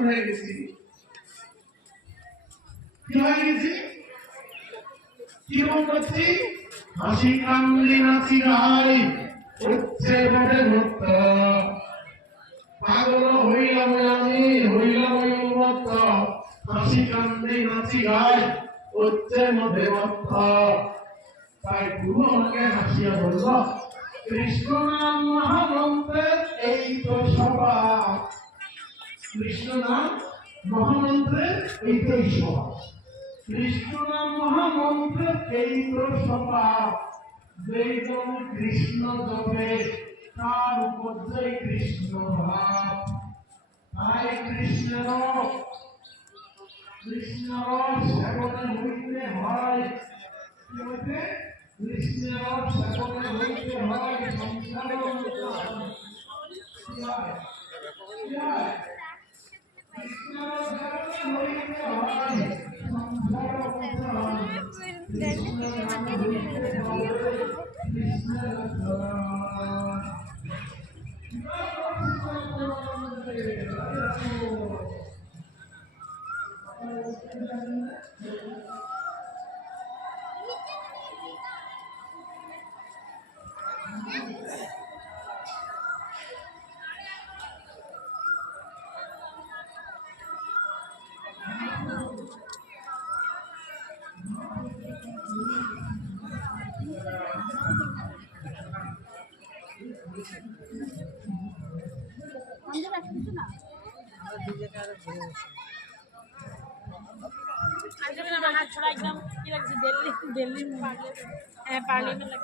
হয়ে গেছি কি হয়ে গেছি কি মন করছি হাসি কান্দি নাচি গাই উচ্ছে বটে ভক্ত পাগল হইলাম আমি হইলাম উন্মত্ত হাসি কান্দি নাচি গাই উচ্ছে মধ্যে মত্ত তাই গুরু আমাকে হাসিয়া বলল কৃষ্ণ নাম মহামন্ত্রের এই তো স্বভাব কৃষ্ণ নাম মহামন্ত্রের এই তো স্বভাব কৃষ্ণ নাম মহামন্ত্রের এই তো স্বভাব যেজন কৃষ্ণ জপে তার উপর্যয় কৃষ্ণ ভাব তাই কৃষ্ণের সেবনে হইতে হয় কি হইতে কৃষ্ণের সেবনে হইতে হয় সংসার কৃষ্ণের সেবনে হইতে হয় दिल्ली पार्लियामेंट